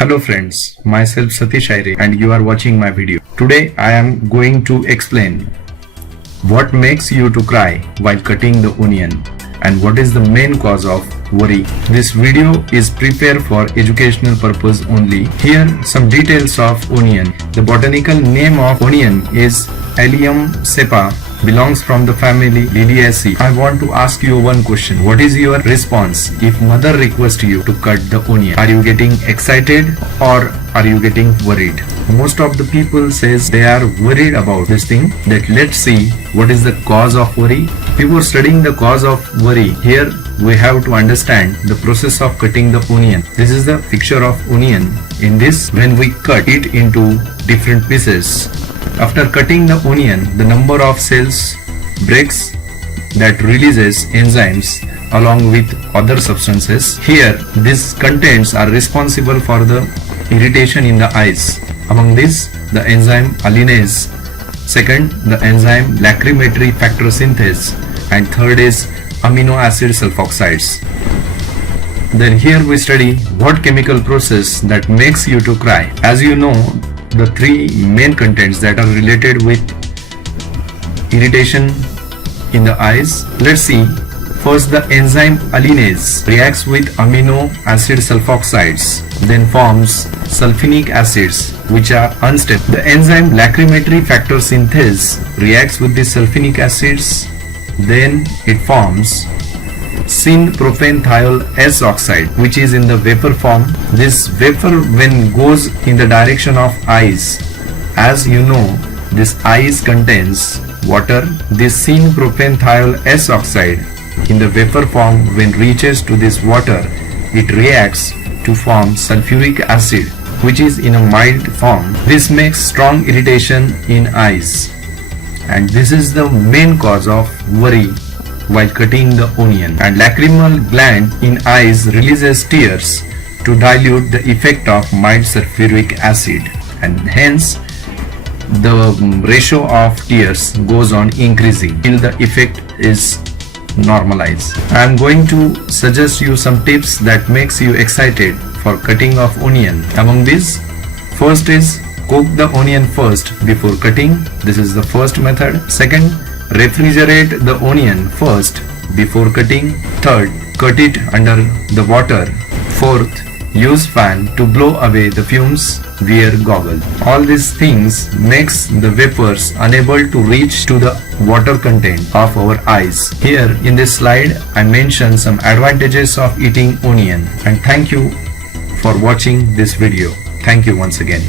Hello friends, myself Satish and you are watching my video. Today I am going to explain what makes you to cry while cutting the onion and what is the main cause of worry. This video is prepared for educational purpose only. Here some details of onion. The botanical name of onion is Allium cepa, belongs from the family Liliaceae. I want to ask you one question. What is your response if mother requests you to cut the onion? Are you getting excited or are you getting worried? Most of the people says they are worried about this thing. That let's see what is the cause of worry. Before studying the cause of worry, here we have to understand the process of cutting the onion. This is the picture of onion. In this, when we cut it into different pieces, after cutting the onion, the number of cells breaks that releases enzymes along with other substances. Here, these contents are responsible for the irritation in the eyes. Among these, the enzyme alinase, second, the enzyme lacrimatory factor synthase, and third is amino acid sulfoxides. Then here we study what chemical process that makes you to cry. As you know, the three main contents that are related with irritation in the eyes. Let's see. First, the enzyme alinase reacts with amino acid sulfoxides, then forms sulfonic acids which are unstable. The enzyme lacrimatory factor synthase reacts with the sulfonic acids, then it forms syn-propanethiol S oxide which is in the vapor form. This vapor when goes in the direction of eyes, as you know, this eyes contains water. This syn-propanethiol S oxide in the vapor form when reaches to this water, it reacts to form sulfuric acid which is in a mild form. This makes strong irritation in eyes, and this is the main cause of worry while cutting the onion. And lacrimal gland in eyes releases tears to dilute the effect of mild sulfuric acid, and hence the ratio of tears goes on increasing till the effect is normalized. I am going to suggest you some tips that makes you excited for cutting of onion. Among these, first is cook the onion first before cutting. This is the first method. Second, refrigerate the onion first before cutting. Third, cut it under the water. Fourth, use fan to blow away the fumes. Wear goggle. All these things makes the vapors unable to reach to the water content of our eyes. Here in this slide I mentioned some advantages of eating onion, and thank you for watching this video. Thank you once again.